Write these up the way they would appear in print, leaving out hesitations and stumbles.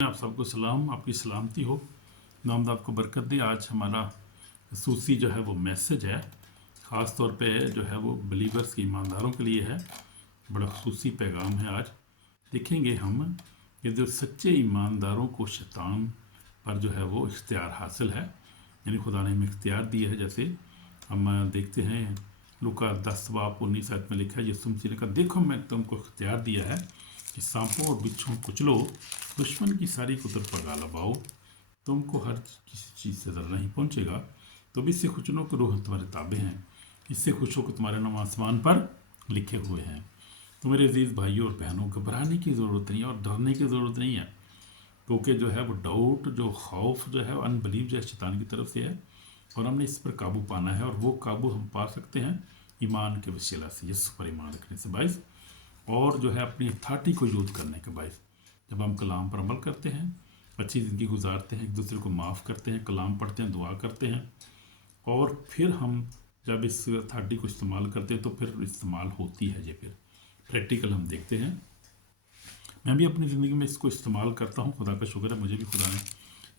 आप सबको सलाम, आपकी सलामती हो, नामद आपको बरकत दे। आज हमारा खसूसी जो है वो मैसेज है, ख़ास तौर पे जो है वो बिलीवर्स के ईमानदारों के लिए है। बड़ा खसूसी पैगाम है। आज देखेंगे हम कि जो सच्चे ईमानदारों को शैतान पर जो है वो इख्तियार हासिल है, यानी खुदा ने हमें इख्तियार दिया है। जैसे हम देखते हैं लूका 10:19 आयत में लिखा है, यीशु मसीह ने कहा, देखो मैं तुमको इख्तियार दिया है कि सांपों और बिच्छुओं को कुचलो, दुश्मन की सारी कुतर पगा लगाओ, तुमको हर किसी चीज़ से डर नहीं पहुंचेगा। तो भी इससे खुचलों के रूह तुम्हारे ताबे हैं, इससे खुश हो कि तुम्हारे नाम आसमान पर लिखे हुए हैं। तो मेरे अजीज़ भाइयों और बहनों, घबराने की ज़रूरत नहीं है और डरने की ज़रूरत नहीं है, क्योंकि जो है वो डाउट, जो खौफ जो है, अनबलीव जो है शैतान की तरफ से है, और हमने इस पर काबू पाना है। और वो काबू हम पा सकते हैं ईमान के वसीला से, यीशु पर ईमान रखने से बाइस, और जो है अपनी अथॉरिटी को यूज़ करने के बाइस। जब हम कलाम पर अमल करते हैं, अच्छी ज़िंदगी गुजारते हैं, एक दूसरे को माफ़ करते हैं, कलाम पढ़ते हैं, दुआ करते हैं, और फिर हम जब इस अथॉरिटी को इस्तेमाल करते हैं तो फिर इस्तेमाल होती है। ये फिर प्रैक्टिकल हम देखते हैं। मैं भी अपनी ज़िंदगी में इसको इस्तेमाल करता हूँ। खुदा का शुक्र है, मुझे भी खुदा ने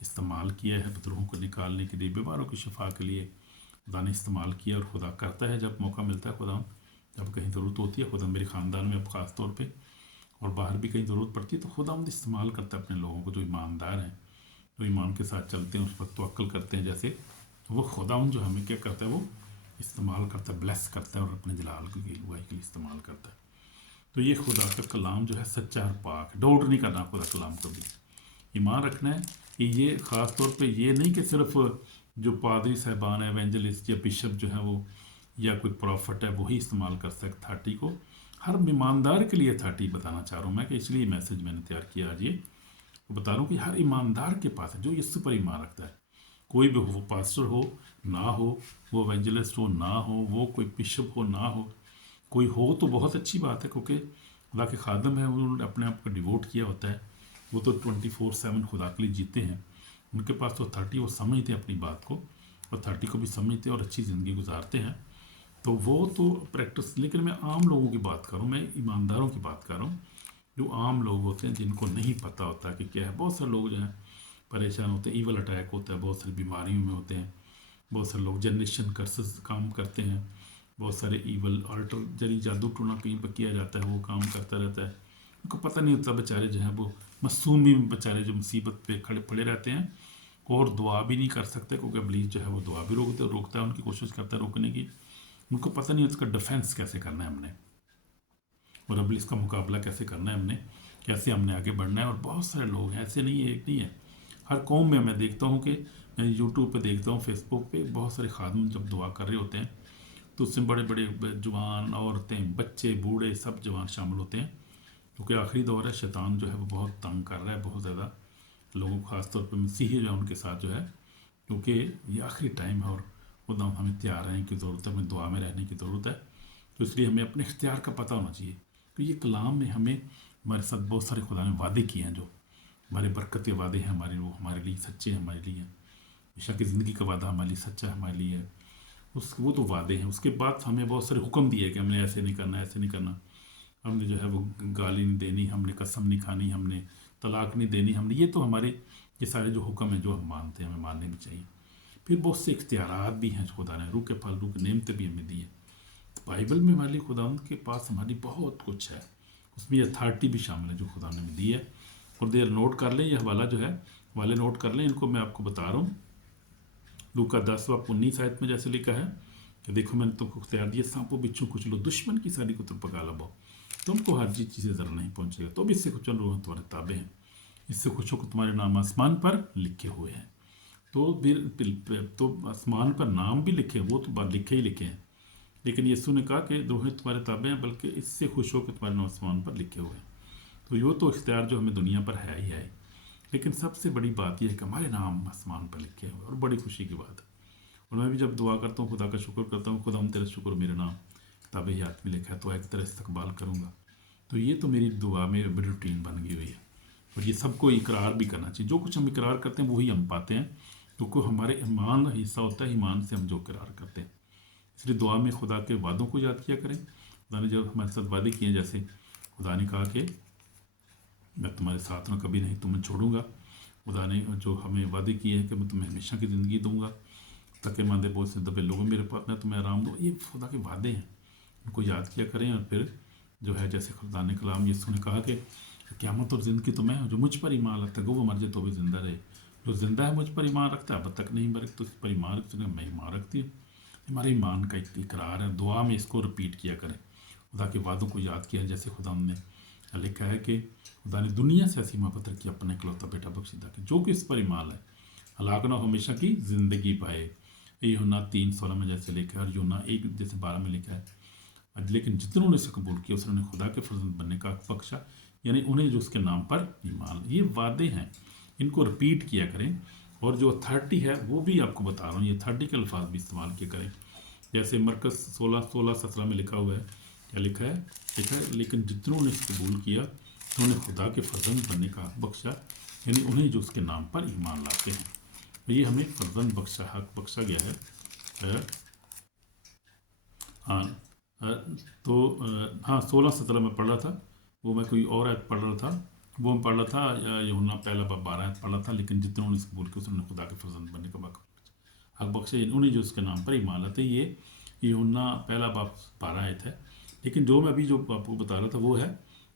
इस्तेमाल किया है बदरूहों को निकालने के लिए, बीमारों की शफा के लिए खुदा ने इस्तेमाल किया। और खुदा करता है जब मौका मिलता है, खुदा जब कहीं ज़रूरत होती है, खुदा मेरे ख़ानदान में अब ख़ास तौर पे और बाहर भी कहीं ज़रूरत पड़ती है, तो खुदा इस्तेमाल करता है अपने लोगों को जो ईमानदार हैं, जो ईमान के साथ चलते हैं, उस पर तवक्कल करते हैं। जैसे वो खुदा जो हमें क्या करता है, वो इस्तेमाल करता है, ब्लेस करता है और अपने जलाल की अगुवाई के लिए इस्तेमाल करता है। तो ये खुदा का कलाम जो है सच्चा और पाक, डाउट नहीं करना खुदा कलाम को भी, ईमान रखना है कि ये ख़ास तौर पे ये नहीं कि सिर्फ जो पादरी साहबान है, एवेंजलिस्ट या बिशप जो है वो, या कोई प्रॉफिट है, वही इस्तेमाल कर सकता अथॉरिटी को। हर ईमानदार के लिए अथॉरिटी बताना चाह रहा हूँ मैं, कि इसलिए मैसेज मैंने तैयार किया आज। ये बता रहा हूँ कि हर ईमानदार के पास है जो यीशु पर ईमान रखता है, कोई भी हो, पास्टर हो ना हो, वो एवेंजलिस्ट हो ना हो, वो कोई बिशप हो ना हो, कोई हो तो बहुत अच्छी बात है, क्योंकि खुदा के खादम है, उन्होंने अपने आप को डिवोट किया होता है, वो तो 24/7 खुदा के लिए जीते हैं, उनके पास तो अथॉरिटी, वो समझते अपनी बात को, अथॉरिटी को भी समझते और अच्छी ज़िंदगी गुजारते हैं, तो वो तो प्रैक्टिस। लेकिन मैं आम लोगों की बात कर रहा हूँ, मैं ईमानदारों की बात कर रहा हूँ, जो आम लोग होते हैं, जिनको नहीं पता होता कि क्या है। बहुत सारे लोग जो हैं परेशान होते हैं, ईवल अटैक होता है, बहुत सारी बीमारियों में होते हैं, बहुत सारे लोग जनरेशन कर्सेस काम करते हैं, बहुत सारे ईवल अल्टर जरी जादू टूना कहीं पर किया जाता है, वो काम करता रहता है, उनको पता नहीं होता। बेचारे जो हैं वो मासूमी बेचारे जो मुसीबत पे खड़े पड़े रहते हैं, और दुआ भी नहीं कर सकते, क्योंकि अबलीस जो है वो दुआ भी रोकता है, उनकी कोशिश करता है रोकने की। उनको पता नहीं उसका डिफेंस कैसे करना है हमने, और अबलीस का मुकाबला कैसे करना है हमने, कैसे हमने आगे बढ़ना है। और बहुत सारे लोग हैं ऐसे, नहीं है, एक नहीं है, हर कौम में मैं देखता हूँ कि मैं यूट्यूब पे देखता हूँ, फेसबुक पे बहुत सारे खादम जब दुआ कर रहे होते हैं, तो उसमें बड़े बड़े जवान, औरतें, बच्चे, बूढ़े सब जवान शामिल होते हैं, क्योंकि आखिरी दौर है। शैतान जो है वो बहुत तंग कर रहा है बहुत ज़्यादा लोगों को, ख़ासतौर पर मसीही जो है उनके साथ जो है, क्योंकि ये आखिरी टाइम है और खुदा हमें तैयार रहने की ज़रूरत है, हमें दुआ में रहने की ज़रूरत है। तो इसलिए हमें अपने इख्तियार का पता होना चाहिए। तो ये कलाम में हमें हमारे साथ बहुत सारे खुदा ने वादे किए हैं, जो हमारे बरकत के वादे हैं हमारे, वो हमारे लिए सच्चे हैं, हमारे लिए हमेशा की ज़िंदगी का वादा हमारे लिए सच्चा है, हमारे लिए है। वो तो वादे हैं। उसके बाद हमें बहुत सारे हुक्म दिए कि हमने ऐसे नहीं करना, ऐसे नहीं करना, हमने जो है वो गाली नहीं देनी, हमने कसम नहीं खानी, हमने तलाक नहीं देनी, हमने, ये तो हमारे ये सारे जो हुक्म हैं जो हम मानते हैं, हमें मानने भी चाहिए। फिर बहुत से इख्तियारात भी हैं खुदा ने, रूह के फल, रूह की नेमतें भी हमें दी है। तो बाइबल में हमारे लिए खुदा के पास हमारी बहुत कुछ है, उसमें अथॉरिटी भी शामिल है जो खुदा ने हमें दी है। और देर नोट कर लें, ये हवाला जो है, वाले नोट कर लें, इनको मैं आपको बता रहा हूँ। लूका 10:19 आयत में जैसे लिखा है कि देखो मैंने तुमको इख्तियार दिया, सांपों बिच्छू कुचलो, दुश्मन की सारी को तुम पका लगाओ, तुमको हर चीज़ से ज़रा नहीं पहुँचेगा। तो भी इससे कुछ रूह तुम्हारे ताबे हैं, इससे खुश होकर तुम्हारे नाम आसमान पर लिखे हुए हैं। तो आसमान पर नाम भी लिखे, वो तो लिखे ही लिखे हैं, लेकिन यीशु ने कहा कि रूहें तुम्हारे ताबे हैं, बल्कि इससे खुश होकर तुम्हारे नाम आसमान पर लिखे हुए हैं। तो ये तो इख्तियार जो हमें दुनिया पर है ही है, लेकिन सबसे बड़ी बात यह है कि हमारे नाम आसमान पर लिखे हुए, और बड़ी खुशी की बात है। और मैं भी जब दुआ करता हूँ, खुदा का शुक्र करता हूँ, खुदा तेरा शुक्र, मेरा नाम किताब हयात में लिखा है, तो एक तरह इस्तकबाल करूँगा। तो ये तो मेरी दुआ में बड़ी रूटीन बन गई हुई है, और ये सबको इकरार भी करना चाहिए। जो कुछ हम इकरार करते हैं वही हम पाते हैं, क्योंकि हमारे ईमान हिस्सा होता है, ईमान से हम जो इकरार करते हैं। इसलिए दुआ में खुदा के वादों को याद किया करें। खुदा ने जब हमारे साथ वादे किए, जैसे खुदा ने कहा कि मैं तुम्हारे साथ हूँ, कभी नहीं तुम्हें छोड़ूंगा। खुदा ने जो हमें वादे किए हैं कि मैं तुम्हें हमेशा की ज़िंदगी दूंगा, तके मांदे बोझ से दबे लोगों मेरे पास मैं तुम्हें आराम दूँ। ये खुदा के वादे हैं, उनको याद किया करें। और फिर जो है जैसे खुदा ने कलाम यीशु ने कहा कि क़यामत और ज़िंदगी तो मैं हूँ, जो मुझ पर ईमान रखता है वो मर जाए तो भी ज़िंदा रहे। जो ज़िंदा है मुझ पर ईमान रखता है अब तक नहीं मरे, तो इस पर ईमान रखते मैं ईमान रखती हूँ। हमारे ईमान का एक इकरार है। दुआ में इसको रिपीट किया करें, खुदा के वादों को याद किया। जैसे खुदा ने लिखा है कि खुदा ने दुनिया से ऐसी मोहब्बत रखी अपने इकलौता बेटा बख्शीदा के जो कि इस पर ईमान है हलाक न हमेशा की ज़िंदगी पाए। यूहन्ना 3:16 में जैसे लिखा है, और यूहन्ना 1:12 में लिखा है, लेकिन जितनों ने इसे कबूल किया उसने खुदा के फर्जंद बनने का हक बख्शा, यानी उन्हें जो उसके नाम पर ईमान। ये वादे हैं, इनको रिपीट किया करें। और जो अथॉरिटी है वो भी आपको बता रहा हूँ, ये अथॉरिटी के अल्फाज भी इस्तेमाल किया करें। जैसे मरकज़ 16:17 में लिखा हुआ है, क्या लिखा है? लिखा है, लेकिन जितनों ने इसे कबूल किया तो उन्हें खुदा के फर्जंद बनने का हक बख्शा, यानी उन्हें जो उसके नाम पर ईमान लाते हैं। तो ये हमें फर्जंद बख्शा, हक बख्शा गया है। हाँ, तो हाँ 16-17 में पढ़ रहा था, वो मैं कोई और आयत पढ़ रहा था, वो मैं पढ़ रहा था यूहन्ना 1:12 आयत पढ़ रहा था, लेकिन जितनों ने इसे कबूल किया उसने खुदा के फर्जंद बनने का हक बख्शे, उन्हें जो उसके नाम पर ईमान लाते। ये यूहन्ना 1:12 आयत है। लेकिन जो मैं अभी जो आपको बता रहा था वो है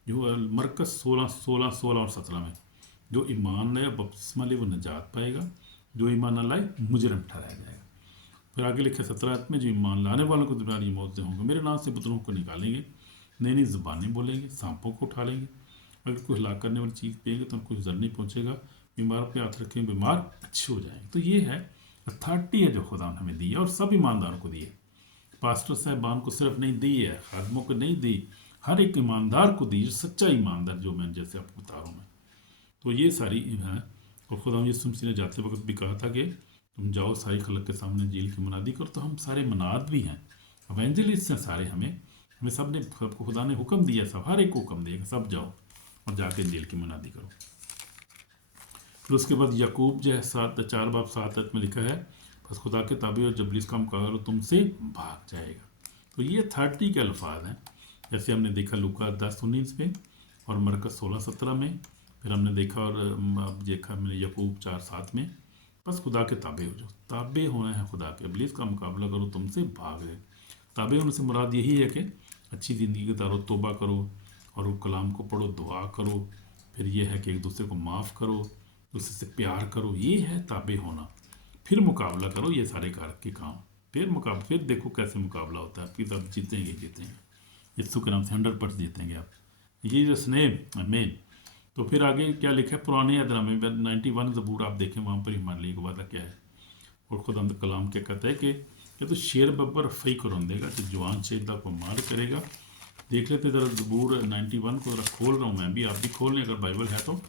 जो मरकज़ 16 और 17 में, जो ईमान लाए बपतिस्मा ले वो नजात पाएगा, जो ईमान न लाए मुजरम ठहराया जाएगा। फिर आगे लिखे 17 में, जो ईमान लाने वालों को दुनिया मौत से होंगे, मेरे नाम से बुतरों को निकालेंगे, नई नई ज़ुबानें बोलेंगे, सांपों को उठा लेंगे, अगर कोई हलाक करने वाली चीज़ पिएंगे तो उनको जर नहीं पहुँचेगा, बीमारों पे हाथ रखेंगे बीमार अच्छे हो जाएंगे। तो ये है अथॉरिटी है जो खुदा ने हमें दी है और सब ईमानदारों को दी है। पास्टर साहबान को सिर्फ नहीं दी है, खादमों को नहीं दी, हर एक ईमानदार को दी, सच्चा ईमानदार जो मैं जैसे आपको बता रहा हूँ मैं। तो ये सारी हैं। और खुदा यीशु मसीह ने जाते वक्त भी कहा था कि तुम जाओ सारी खलक के सामने जेल की मुनादी करो। तो हम सारे मनाद भी हैं, एवेंजलिस्ट हैं सारे। हमें सब ने, सबको खुदा ने हुक्म दिया, सब हर एक को हुक्म दिया कि सब जाओ और जाके जेल की मुनादी करो। फिर उसके बाद यकूब जो है 4:7 में लिखा है, बस खुदा के ताबे और जबलीस का मुकाबला तुमसे भाग जाएगा। तो ये 30 के अल्फाज हैं, जैसे हमने देखा लूका 10:19 में और मरकज़ 16:17 में। फिर हमने देखा और अब देखा हमने यकूब 4:7 में, बस खुदा के ताबे हो जाओ। ताबे होना है खुदा के, इब्लीस का मुकाबला करो तुमसे भाग जाए। ताबे होने से मुराद यही है कि अच्छी ज़िंदगी गुजारो, तोबा करो और वो कलाम को पढ़ो, दुआ करो। फिर ये है कि एक दूसरे को माफ़ करो, दूसरे से प्यार करो, ये है ताबे होना। फिर मुकाबला करो ये सारे के काम, फिर देखो कैसे मुकाबला होता है। आपकी तरफ जीतेंगे यीशु के नाम से 100% जीतेंगे आप। ये जो स्नेह मेन। तो फिर आगे क्या लिखा है पुराने अदनामे में 91 ज़बूर आप देखें, वहाँ पर ईमान लिए का वादा क्या है। और खुदा कलाम क्या कहता है कि ये तो शेर बब्बर फई को रोन देगा, जो जवान शेदा को मार करेगा। देख लेते ज़रा ज़बूर 91 को ज़रा खोल रहा हूँ मैं भी, आप भी खोल लें अगर बाइबल है तो।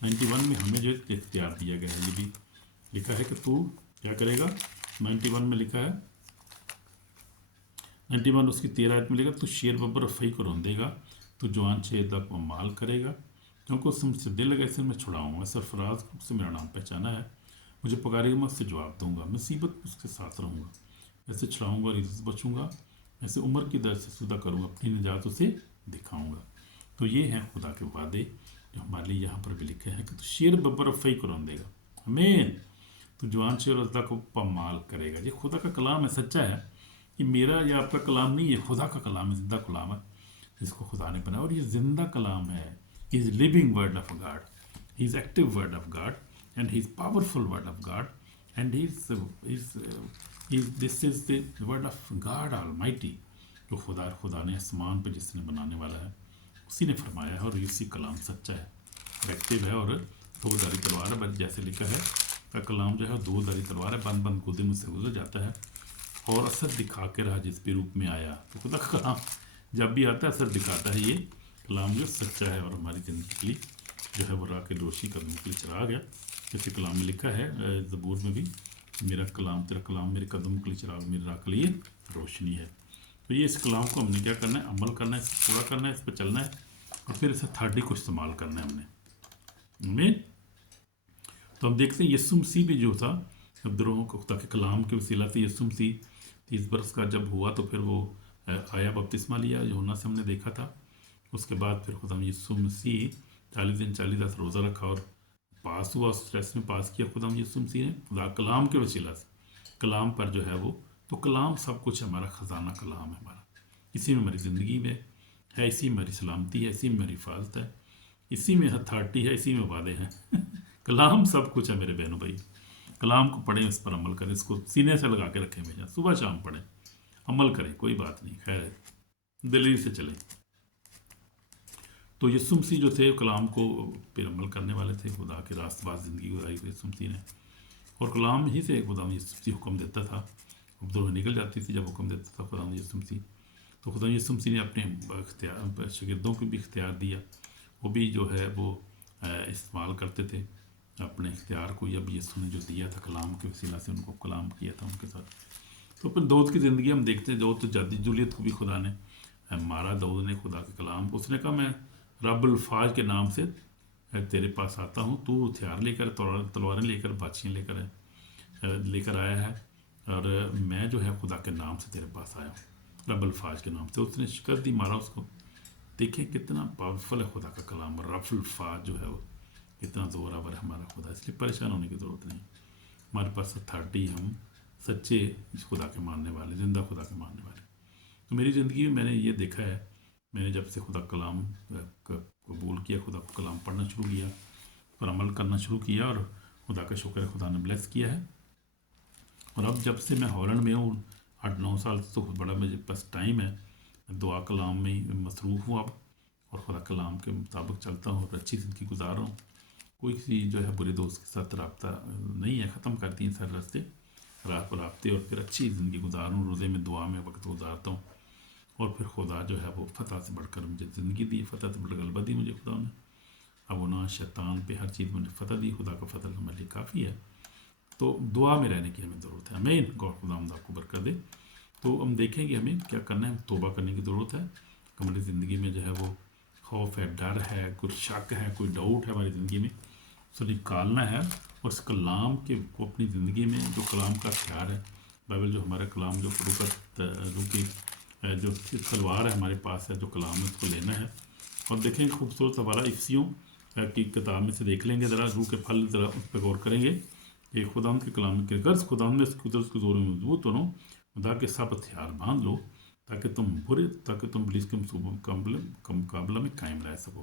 91 में हमें जो इख्तियार दिया गया है, ये भी लिखा है कि तू क्या करेगा। 91 में लिखा है, 91 उसकी 13 आयत में लिखा, तू शेर बब्बर फई को रोन देगा, तू जवान शेदा को माल करेगा, क्योंकि उससे मुझसे दिल लगा इसे मैं छुड़ाऊँगा। सरफराज से मेरा नाम पहचाना है, मुझे पुकारेगा मैं उससे जवाब दूंगा, मुसीबत उसके साथ रहूँगा, ऐसे छुड़ाऊँगा और इज्जत बचूँगा, ऐसे उम्र की दर से सुदा करूँगा, अपनी निजात उसे दिखाऊँगा। तो ये हैं खुदा के वादे जो हमारे लिए यहाँ पर भी लिखे हैं कि तो शेर बब्बर फई को रोन देगा, हमें तो जवान शेर अज़दा को पमाल करेगा। ये खुदा का कलाम है, सच्चा है। ये मेरा या आपका कलाम नहीं है, खुदा का कलाम है, जिंदा कलाम है जिसको खुदा ने बनाया। और ये जिंदा कलाम है, He is living word of God, He is active word of God, and He is powerful word of God, and this is the word of God Almighty, जो खुदा ने आसमान पे जिसने बनाने वाला है उसी ने फरमाया है। और इसी कलाम सच्चा है, एक्टिव है और दो धारी तलवार है। जैसे लिखा है का कलाम जो है दो धारी तलवार है, बंद बंद गोदे मुझसे गुजर जाता है और असर दिखा के रहा जिस भी रूप में आया। तो खुदा का कलाम जब भी आता है असर दिखाता है। ये कलाम जो सच्चा है और हमारी ज़िंदगी के लिए जो है वो राह के रोशनी कदमों के लिए चिराग है। जैसे कलाम में लिखा है ज़बूर में भी, मेरा कलाम तेरा कलाम मेरे कदमों के लिए चिराग, मेरी राह के लिए रोशनी है। तो ये इस कलाम को हमने क्या करना है, अमल करना है, इसे पूरा करना है, इस पर चलना है और फिर इस अथॉरिटी को इस्तेमाल करना है हमने। तो हम देखते हैं यीशु मसीह भी जो था अब्दुल्लाह को खुदा के कलाम के वसीला से यीशु मसीह 30 बरस का जब हुआ तो फिर वो आया, बपतिस्मा लिया, यूहन्ना से हमने देखा था। उसके बाद फिर खुदा यीशु मसीह 40 दिन 40 रात रोज़ा रखा और पास हुआ, उस टेस्ट में पास किया खुदा यीशु मसीह ने खुदा कलाम के वसीला से। कलाम पर जो है वो, तो कलाम सब कुछ है, हमारा ख़जाना कलाम है हमारा। इसी में हमारी ज़िंदगी में है, इसी में हमारी सलामती है, इसी में हमारी हिफाजत है, इसी में अथॉरिटी है, इसी में वादे हैं। कलाम सब कुछ है मेरे बहनों भाई। कलाम को पढ़ें, इस पर अमल करें, इसको सीने से लगा के रखें भैया, सुबह शाम पढ़ें, अमल करें, कोई बात नहीं, खैर है, दिल्ली से चलें। तो यीशु मसीह जो थे कलाम को पर अमल करने वाले थे, खुदा के रास्तबाज ज़िंदगी गुजारी यीशु मसीह ने, और कलाम ही से खुदा यीशु मसीह हुक्म देता था, अब निकल जाती थी जब हुक्म देता था खुदा यीशु मसीह। तो खुदा यीशु मसीह ने अपने इख्तियार शागिर्दों को भी इख्तियार दिया, वो भी जो है वो इस्तेमाल करते थे अपने इख्तियार को। अब यीशु ने जो दिया था कलाम के वसीला से, उनको कलाम किया था उनके साथ। तो अपने दाऊद की ज़िंदगी हम देखते हैं, दाऊद तो जादी जूलियत को भी खुदा ने मारा, दाऊद ने खुदा के कलाम को, उसने कहा मैं रब्बुल फाज के नाम से तेरे पास आता हूँ, तू हथियार लेकर, तलवारें लेकर, बाछियाँ लेकर आया है, और मैं जो है खुदा के नाम से तेरे पास आया हूँ, रब्बुल फाज के नाम से। उसने शिकस्त दी, मारा उसको। देखें कितना पावरफुल है खुदा का कलाम, रब्बुल फाज जो है वो कितना ज़ोरावर है हमारा खुदा। इसलिए परेशान होने की ज़रूरत नहीं, हमारे पास अथॉरिटी, हम सच्चे खुदा के मानने वाले, ज़िंदा खुदा के मानने वाले। तो मेरी ज़िंदगी में मैंने ये देखा है, मैंने जब से खुदा कलाम कबूल किया, खुदा को कलाम पढ़ना शुरू किया, पर अमल करना शुरू किया, और खुदा का शुक्र है खुदा ने ब्लेस किया है। और अब जब से मैं हॉलैंड में हूँ 8-9 साल से, तो बड़ा मेरे पास टाइम है, दुआ कलाम में ही मसरूफ़ हूँ अब, और खुदा कलाम के मुताबिक चलता हूँ और अच्छी ज़िंदगी गुजार रहा हूँ। कोई सी जो है बुरे दोस्त के साथ रब्ता नहीं है, ख़त्म करती हैं सारे रास्ते रास्ते, और फिर अच्छी ज़िंदगी गुजारूँ, रोज़े में दुआ में वक्त गुजारता हूँ, और फिर खुदा जो है वो फ़तह से बढ़कर मुझे ज़िंदगी दी, फ़तह से बढ़कर गलबा दी मुझे खुदा ने। अब वो ना शैतान पे हर चीज़ मुझे फ़तह दी, खुदा का फ़तह हमारे लिए काफ़ी है। तो दुआ में रहने की हमें ज़रूरत है, हमें गौर खुदा आपको बरकत दे। तो हम देखेंगे हमें क्या करना है, तौबा करने की ज़रूरत है। हमारी ज़िंदगी में जो है वो खौफ है, डर है, कुछ शक है, कोई डाउट है हमारी ज़िंदगी में, उसको निकालना है, और इस कलाम के को अपनी ज़िंदगी में, जो कलाम का हथियार है, बाइबल जो हमारा कलाम, जो रूह की जो तलवार है हमारे पास है, जो कलाम है, उसको लेना है। और देखेंगे खूबसूरत हवाला इफ्सियों की किताब में से देख लेंगे ज़रा, रूह के फल ज़रा उस पर गौर करेंगे कि खुदा के कलाम के गर्ज खुदा ने कुदरत के जोर में मजबूत बनो, खुदा के सब हथियार बांध लो, ताकि तुम पुलिस के मुकाबला में कायम रह सको।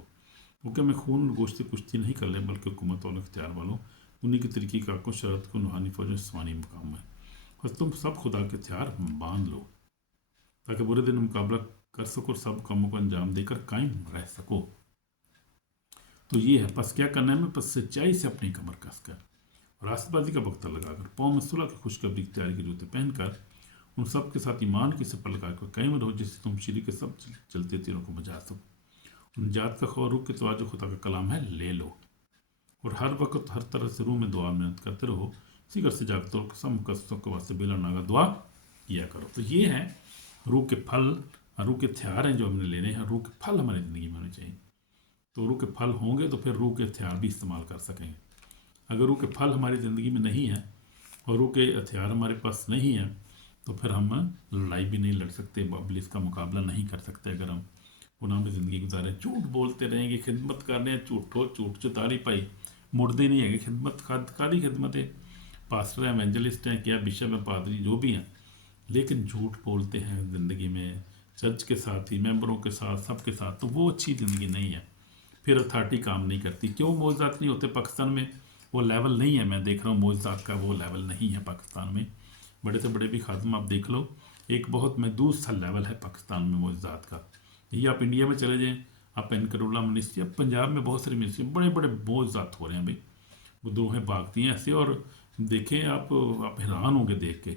क्योंकि मैं खून गोश्त कुश्ती नहीं कर ले, बल्कि हुकूमत वालों इख्तियार वालों, उन्हीं की तरीक़ी को, शरत को, रूहानी फौज में आसमानी मकाम है। बस तुम सब खुदा के हथियार बांध लो, ताकि बुरे दिन मुकाबला कर सको, सब कामों को अंजाम देकर कायम रह सको। तो ये है, बस क्या करना है हमें, बस सच्चाई से अपनी कमर कस कर, रास्तबाजी का बख्तर लगाकर, पाँव में सुलह की खुशखबरी तैयारी के जूते पहनकर, उन सब के साथ ईमान की सिपर लगाकर कायम रहो, जिससे तुम शरीर के सब चलते तीरों को बचा सको। उन जात का खौफ, रुख के तवा जो खुदा का कलाम है ले लो, और हर वक्त हर तरह से रूह में दुआ मेहनत करते रहो, इसी घर से जाकर तो सब कस्तों के वास्ते बेला नागा दुआ किया करो। तो ये है रूह के फल, रूह के हथियार हैं जो हमने लेने हैं। रूह के फल हमारी ज़िंदगी में होने चाहिए, तो रूह के फल होंगे तो फिर रूह के हथियार भी इस्तेमाल कर सकेंगे। अगर रूह के फल हमारी ज़िंदगी में नहीं है और रूह के हथियार हमारे पास नहीं है, तो फिर हम लड़ाई भी नहीं लड़ सकते, इब्लीस का मुकाबला नहीं कर सकते। अगर हम गुनाह में ज़िंदगी गुजारें, झूठ बोलते रहेंगे, खिदमत कर रहे हैं, झूठ चुतारी पाई मुड़ते नहीं है, खिदमत कारी खिदमत है, पास्टर हैं, एवेंजलिस्ट हैं, क्या बिशप हैं, पादरी जो भी हैं, लेकिन झूठ बोलते हैं ज़िंदगी में, चर्च के साथ ही, मेंबरों के साथ, सबके साथ, तो वो अच्छी ज़िंदगी नहीं है। फिर अथॉरिटी काम नहीं करती। क्यों मौजूदात नहीं होते पाकिस्तान में? वो लेवल नहीं है, मैं देख रहा हूँ मौजूदात का वो लेवल नहीं है पाकिस्तान में। बड़े से बड़े भी खादम आप देख लो, एक बहुत महदूद सा लेवल है पाकिस्तान में मौजूदात का। ये आप इंडिया में चले जाएँ, आप इनकरूल्ला मिनिस्ट्री, अब पंजाब में बहुत सारी मिनिस्ट्री, बड़े बड़े मौजूदात हो रहे हैं भाई, वो दोहें भागती हैं ऐसे, और देखें आप हैरान होंगे देख के।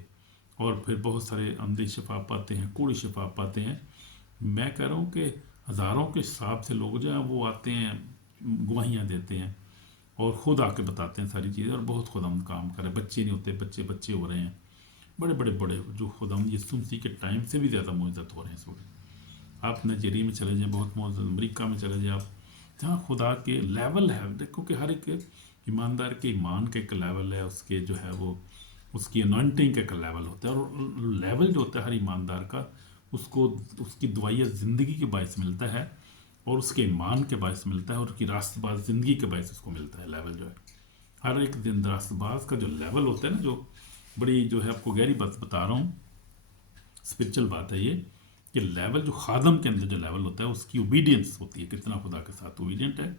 और फिर बहुत सारे अंधे शफा पाते हैं, कूड़े शफा पाते हैं। मैं कह रहा हूँ कि हज़ारों के हिसाब से लोग जो हैं वो आते हैं, गवाहियाँ देते हैं और ख़ुद आके बताते हैं सारी चीज़ें, और बहुत खुदाम काम कर रहे हैं। बच्चे नहीं होते, बच्चे हो रहे हैं, बड़े जो खुदाम यीशु मसीह के टाइम से भी ज़्यादा मौजूद हो रहे हैं इस वक्त। आप नाइजीरिया में चले जाएँ, बहुत मौजूद, अमरीका में चले जाएँ आप, जहाँ खुदा के लेवल है। देखो कि हर एक ईमानदार के ईमान का एक लेवल है, उसके जो है वो उसकी अनॉइंटिंग का एक लेवल होता है, और लेवल जो होता है हर ईमानदार का, उसको उसकी दुआया ज़िंदगी के बायस मिलता है। اور اس کے ایمان کے باعث ملتا ہے اور اس کی راست باز زندگی کے باعث اس کو ملتا ہے لیول جو ہے. ہر ایک دن راست باز کا جو لیول ہوتا ہے نا، جو بڑی جو ہے آپ کو گہری بات بتا رہا ہوں، اسپرچل بات ہے یہ، کہ لیول جو خادم کے اندر جو لیول ہوتا ہے اس کی اوبیڈینس ہوتی ہے، کتنا خدا کے ساتھ اوبیڈینٹ ہے،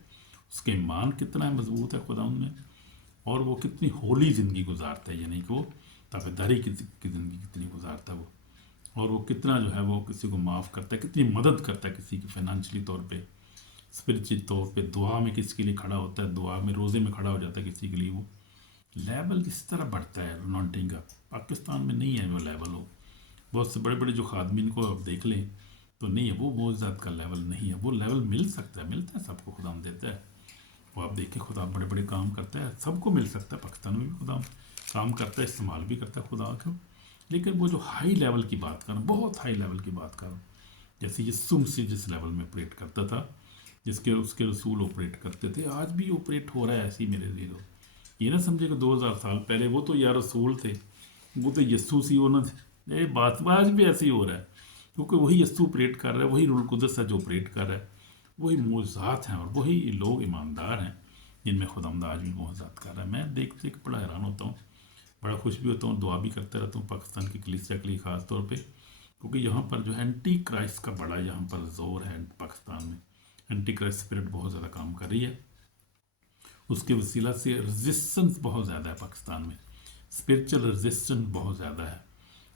اس کے ایمان کتنا ہے مضبوط ہے خدا ان میں، اور وہ کتنی ہولی زندگی گزارتا ہے، یعنی کہ وہ تابعداری کی زندگی کتنی گزارتا ہے وہ، اور وہ کتنا جو ہے وہ کسی کو معاف کرتا ہے، کتنی مدد کرتا ہے کسی کی فائنانشلی طور پہ، اسپرچل طور پہ، دعا میں کسی کے لیے کھڑا ہوتا ہے، دعا میں روزے میں کھڑا ہو جاتا ہے کسی کے لیے. وہ لیول اس طرح بڑھتا ہے انوائنٹنگ کا. پاکستان میں نہیں ہے وہ لیول. ہو بہت سے بڑے بڑے جو خادمین کو آپ دیکھ لیں تو نہیں ہے، وہ معجزات کا لیول نہیں ہے. وہ لیول مل سکتا ہے، ملتا ہے سب کو، خدا دیتا ہے. وہ آپ دیکھیں خدا بڑے بڑے کام کرتا ہے، سب کو مل سکتا ہے. پاکستان میں بھی خدا کام کرتا ہے، استعمال بھی کرتا ہے خدا کا. لیکن وہ جو ہائی لیول کی بات کر رہا ہوں، بہت ہائی لیول کی بات کر رہا ہوں، جیسے یسوع مسیح جس لیول میں آپریٹ کرتا تھا، جس کے اس کے رسول آپریٹ کرتے تھے، آج بھی آپریٹ ہو رہا ہے ایسے ہی میرے لیے. یہ نہ سمجھے کہ 2000 سال پہلے وہ تو یا رسول تھے، وہ تو یسوع سی انہوں نے، یہ بات آج بھی ایسے ہی ہو رہا ہے، کیونکہ وہی یسوع آپریٹ کر رہا ہے، وہی روح القدس ہے جو آپریٹ کر رہا ہے، وہی معجزات ہیں، اور وہی لوگ ایماندار ہیں جن میں خداوند آج بھی معجزات کر رہا ہے. میں دیکھ دیکھ بڑا حیران ہوتا ہوں، بڑا خوش بھی ہوتا ہوں، دعا بھی کرتا رہتا ہوں پاکستان کی کلیسیا کے لیے خاص طور پہ، کیونکہ یہاں پر جو ہے اینٹی کرائسٹ کا بڑا یہاں پر زور ہے. پاکستان میں اینٹی کرائسٹ اسپرٹ بہت زیادہ کام کر رہی ہے، اس کے وسیلہ سے رزسٹنس بہت زیادہ ہے پاکستان میں، اسپرچل رزسٹنس بہت زیادہ ہے.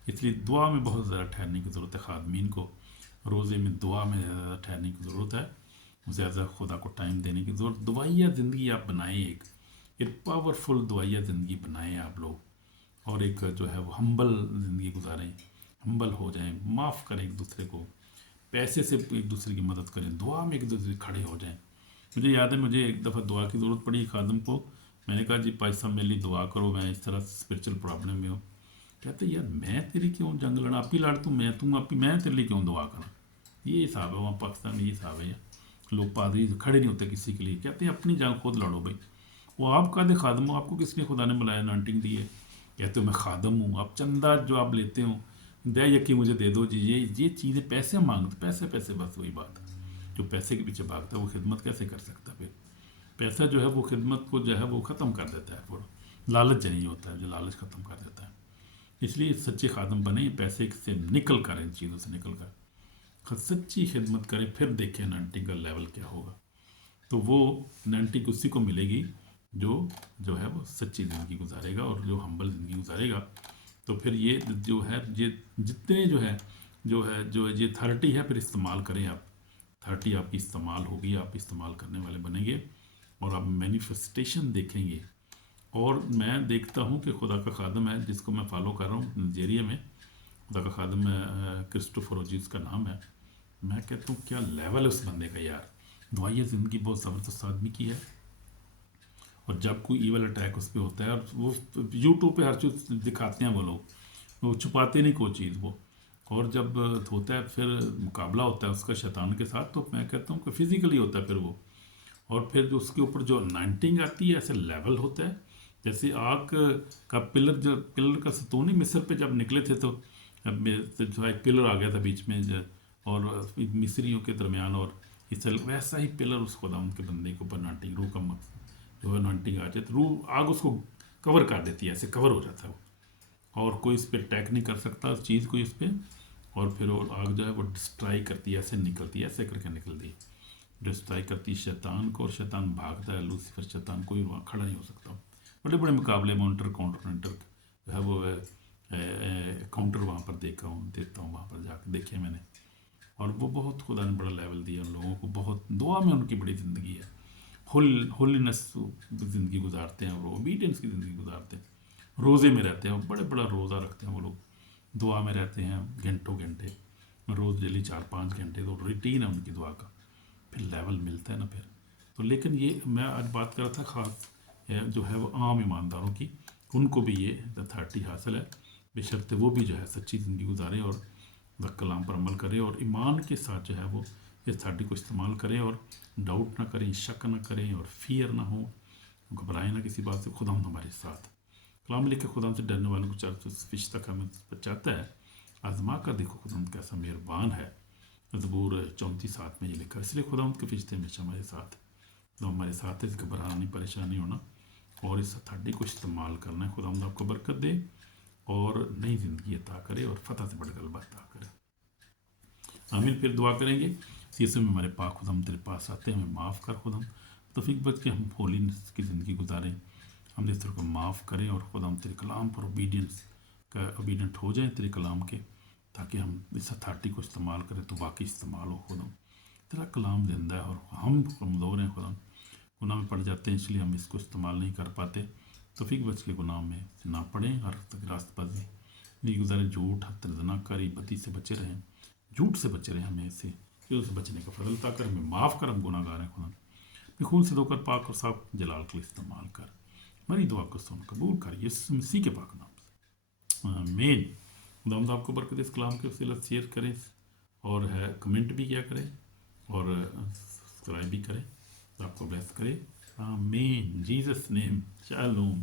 اس لیے دعا میں بہت زیادہ ٹھہرنے کی ضرورت ہے. خادمین کو روزے میں دعا میں زیادہ ٹھہرنے کی ضرورت ہے، زیادہ خدا کو ٹائم دینے کی ضرورت. دعائیہ زندگی آپ بنائیں، ایک پاورفل دعائیہ زندگی بنائیں آپ لوگ، اور ایک جو ہے وہ ہمبل زندگی گزاریں، ہمبل ہو جائیں، معاف کریں ایک دوسرے کو، پیسے سے ایک دوسرے کی مدد کریں، دعا میں ایک دوسرے سے کھڑے ہو جائیں. مجھے یاد ہے، مجھے ایک دفعہ دعا کی ضرورت پڑی خادم کو. میں نے کہا جی پائی صاحب میرے لیے دعا کرو، میں اس طرح اسپرچل پرابلم میں ہوں. کہتے یار میں تیری کیوں جنگ لڑا، آپ ہی لڑ توں، میں تیرے لیے کیوں دعا کروں. یہ حساب ہے وہاں پاکستان میں، یہ حساب ہے. لوگ پادری کھڑے نہیں ہوتے کسی کے لیے، کہتے ہیں اپنی جنگ خود لڑو بھائی. وہ آپ کا دے خادم ہو، آپ کو کس نے خدا نے بلایا اناؤنٹنگ دی ہے. کہتے ہو میں خادم ہوں، آپ چندہ جو آپ لیتے ہو دے یقین مجھے دے دو جی، یہ چیزیں پیسے مانگتے، پیسے پیسے، بس وہی بات ہے. جو پیسے کے پیچھے بھاگتا ہے وہ خدمت کیسے کر سکتا ہے؟ پھر پیسہ جو ہے وہ خدمت کو جو ہے وہ ختم کر دیتا ہے. پھر لالچ نہیں ہوتا ہے جو لالچ ختم کر دیتا ہے. اس لیے سچے خادم بنیں، پیسے سے نکل کر، ان چیزوں سے نکل کر سچی خدمت کریں، پھر دیکھیں اناؤنٹنگ کا لیول کیا ہوگا. تو وہ اناؤنٹنگ اسی کو ملے گی جو ہے وہ سچی زندگی گزارے گا اور جو ہمبل زندگی گزارے گا. تو پھر یہ جو ہے، یہ جتنے جو یہ اتھارٹی ہے پھر استعمال کریں آپ. اتھارٹی آپ کی استعمال ہوگی، آپ استعمال کرنے والے بنیں گے اور آپ مینیفیسٹیشن دیکھیں گے. اور میں دیکھتا ہوں کہ خدا کا خادم ہے جس کو میں فالو کر رہا ہوں نائجیریا میں، خدا کا خادم کرسٹوفر اوجیز کا نام ہے. میں کہتا ہوں کیا لیول ہے اس بندے کا یار. دعائیہ زندگی بہت زبردست آدمی کی ہے، اور جب کوئی ایول اٹیک اس پہ ہوتا ہے، اور وہ یوٹیوب پہ ہر چیز دکھاتے ہیں وہ لوگ، وہ چھپاتے نہیں کوئی چیز وہ. اور جب ہوتا ہے پھر مقابلہ ہوتا ہے اس کا شیطان کے ساتھ، تو میں کہتا ہوں کہ فزیکلی ہوتا ہے پھر وہ. اور پھر جو اس کے اوپر جو اناؤنٹنگ آتی ہے، ایسے لیول ہوتا ہے جیسے آگ کا پلر، جو پلر کا ستون ہی مصر پہ جب نکلے تھے تو ایک پلر آ گیا تھا بیچ میں، اور مصریوں کے درمیان، اور ویسا ہی پلر اس خدا ان کے بندے کے اوپر اناؤنٹنگ، روح کا جو ہے اناؤنٹنگ آ جائے تو روح آگ اس کو کور کر دیتی ہے، ایسے کور ہو جاتا ہے وہ، اور کوئی اس پہ اٹیک نہیں کر سکتا اس چیز کو اس پہ. اور پھر وہ آگ جو ہے وہ ڈسٹرائی کرتی ہے، ایسے نکلتی ہے، ایسے کر کے نکلتی ہے، ڈسٹرائی کرتی ہے شیطان کو، اور شیطان بھاگتا ہے. لوسیفر شیطان کوئی وہاں کھڑا نہیں ہو سکتا. بڑے بڑے مقابلے میں انٹر جو ہے وہ کاؤنٹر وہاں پر دیکھتا ہوں وہاں پر جا کے دیکھے میں نے. اور وہ بہت خدا نے بڑا لیول دیا ان لوگوں کو، بہت دعا میں ان کی بڑی زندگی ہے، ہولینس زندگی گزارتے ہیں، اور اوبیڈینس کی زندگی گزارتے ہیں. روزے میں رہتے ہیں، بڑے بڑا روزہ رکھتے ہیں وہ لوگ، دعا میں رہتے ہیں گھنٹوں گھنٹے، روز ڈیلی 4-5 گھنٹے، تو روٹین ہے ان کی دعا کا. پھر لیول ملتا ہے نا پھر تو. لیکن یہ میں آج بات کر رہا تھا خاص جو ہے وہ عام ایمانداروں کی، ان کو بھی یہ اتھارٹی حاصل ہے، بشرطے وہ بھی جو ہے سچی زندگی گزارے اور کلام پر عمل کرے، اور ایمان کے ساتھ جو ہے وہ اس اتھارٹی کو استعمال کرے، اور ڈاؤٹ نہ کریں، شک نہ کریں، اور فیئر نہ ہو، گھبرائیں نہ کسی بات سے. خدا ہمارے ساتھ. کلام لکھ کے خدا سے ڈرنے والوں کو فش تک ہمیں چاہتا ہے. آزما کر دیکھو خدا کیسا مہربان ہے. زبور 34:7 میں یہ لکھا ہے، اس لیے خداوند کے فرشتے ہمیشہ ہمارے ساتھ تو ہمارے ساتھ ہے، گھبرانا نہیں، پریشانی ہونا، اور اس اتھارٹی کو استعمال کرنا ہے۔ خداوند آپ کو برکت دے اور نئی زندگی عطا کرے اور فتح سے بڑھ غلبہ عطا کرے، آمین۔ پھر دعا کریں گے، سیسے میں ہمارے پاک خدا ہم تیرے پاس آتے ہیں، ہمیں معاف کر خدا، توفیق بچ کے ہم ہولینس کی زندگی گزاریں، ہم اس طرح کو معاف کریں، اور خدا ہم تیرے کلام پر اوبیڈینٹ ہو جائیں تیرے کلام کے، تاکہ ہم اس اتھارٹی کو استعمال کریں تو واقعی استعمال ہو خدا۔ تیرا کلام زندہ ہے اور ہم کمزور ہیں خدا، گناہ میں پڑ جاتے ہیں، اس لیے ہم اس کو استعمال نہیں کر پاتے، توفیق بچ کے گناہ میں نہ پڑیں، ہر راست بازی نہیں گزاریں، جھوٹ زنا کاری بدی سے بچے رہیں، جھوٹ سے بچے رہیں، ہمیں اس سے بچنے کا فضل عطا کر، ہمیں معاف کر، ہم گناہ گار ہیں خدا، کہ خون سے دھو کر پاک اور صاف جلال کے لیے استعمال کر، ہماری دعا کو سن قبول کر، یسوع مسیح کے پاک نام سے آمین۔ خداوند آپ کو برکت، اس کلام کے وسیلہ شیئر کریں، اور ہے کمنٹ بھی کیا کریں، اور سبسکرائب بھی کریں، آپ کو بلیس کرے، آمین، جیزس نیم، شالوم۔